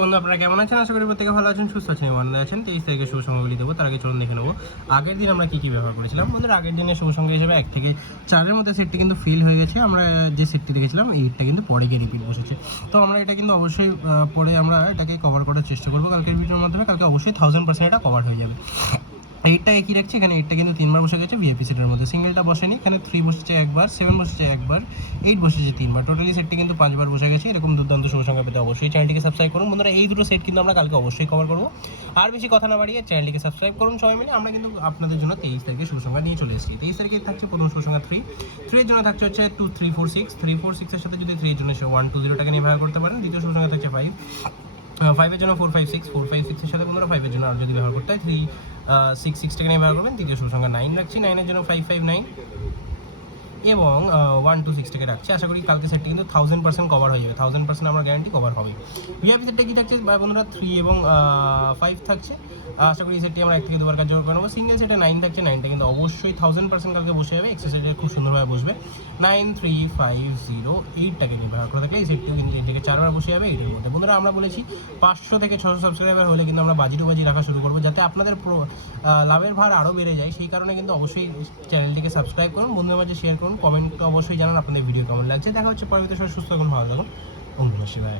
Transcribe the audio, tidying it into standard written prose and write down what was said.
বন্ধু আপনারা কেমন আছেন? আশা করি প্রত্যেকে ভালো আছেন, সুস্থ আছেন, আনন্দে আছেন। 23 তারিখে শুভ সংখ্যাগুলি দেবো, তার আগে চলুন দেখে নেবো আগের দিন আমরা কী ব্যবহার করেছিলাম। বন্ধুরা আগের দিনে শুভ সংখ্যা হিসেবে 1 থেকে 4-এর মধ্যে সেটটি কিন্তু ফিল হয়ে গেছে। আমরা যে সেটটি দেখেছিলাম এইটা কিন্তু পরে গিয়ে রিপিট বসেছে, তো আমরা এটা কিন্তু অবশ্যই পরে আমরা এটাকে কভার করার চেষ্টা করবো কালকের ভিডিওর মাধ্যমে। কালকে অবশ্যই 1000% এটা কভার হয়ে যাবে। এইটটা একই রাখছি, এখানে এইটটা কিন্তু 3বার বসে গেছে ভিআইপি সেটের মধ্যে। সিঙ্গেলটা বসেনি, এখানে 3 বসেছে একবার, 7 বসেছে একবার, 8 বসেছে 3বার। টোটালি সেটটি কিন্তু 5বার বসে গেছে। এরকম দুর্দান্ত শুভ সংখ্যা পেতে অবশ্যই চ্যানেলটিকে সাবস্ক্রাইব করুন। বন্ধুরা এই দুটো সেট কিন্তু আমরা কালকে অবশ্যই কভার করবো। আর বেশি কথা না বাড়িয়ে চ্যানেলটিকে সাবস্ক্রাইব করুন সবাই মিলে। আমরা কিন্তু আপনাদের জন্য 23 তারিখে শুভ সংখ্যা নিয়ে চলে এসেছি। 23 তারিখে থাকছে প্রথম শুভ সংখ্যা 3, 3 এর জন্য থাকছে হচ্ছে 2 3 4 6, 3 4 6 এর সাথে যদি 3 এর জন্য 1 2 0 টাকা নিয়ে ব্যবহার করতে পারেন। দ্বিতীয় শুভ সংখ্যা থাকছে 5, 5 এর জন্য 4 5 6, 4 5 6 এর সাথে বন্ধুরা 5 এর জন্য আর যদি ব্যবহার করতে হয় 3 6 6 টাকা নিয়ে ব্যবহার করবেন। তৃতীয় শুভ সংখ্যা 9 রাখছি, 9 এর জন্য 5 5 9 এবং 1 2 6 টাকা রাখছি। আশা করি কালকে সেটটি কিন্তু 1000% কভার হয়ে যাবে। 1000% আমার গ্যারান্টি কভার হবে। ভিআইপি সেটটা কি থাকছে বন্ধুরা? 3 এবং 5 থাকছে। আশা করি এই সেটটি আমরা 1 থেকে 2বার কার্যকর করে নেবো। সিঙ্গেল সেটে 9 থাকছে, 9টা কিন্তু অবশ্যই 1000% কালকে বসে যাবে। এক্সেস সেটে খুব সুন্দরভাবে বসবে। 9 3 5 0 8 টাকা নিয়ে ব্যবহার করে থাকলে এই সেটটিও কিন্তু 3 থেকে 4বার বসে যাবে এইটার মধ্যে। বন্ধুরা আমরা বলেছি 500 থেকে 600 সাবস্ক্রাইবার হলে কিন্তু আমরা বাজি রাখা শুরু করবো, যাতে আপনাদের লাভের ভার আরও বেড়ে যায়। সেই কারণে কিন্তু অবশ্যই চ্যানেলটিকে সাবস্ক্রাইব করুন, বন্ধুদের মাঝে শেয়ার করুন, কমেন্ট অবশ্যই জানান আপনাদের ভিডিও কেমন লাগছে। দেখা হচ্ছে পরবর্তী সময়। সুস্থ থাকুন, ভালো থাকুন, ওম নমঃ শিবায়।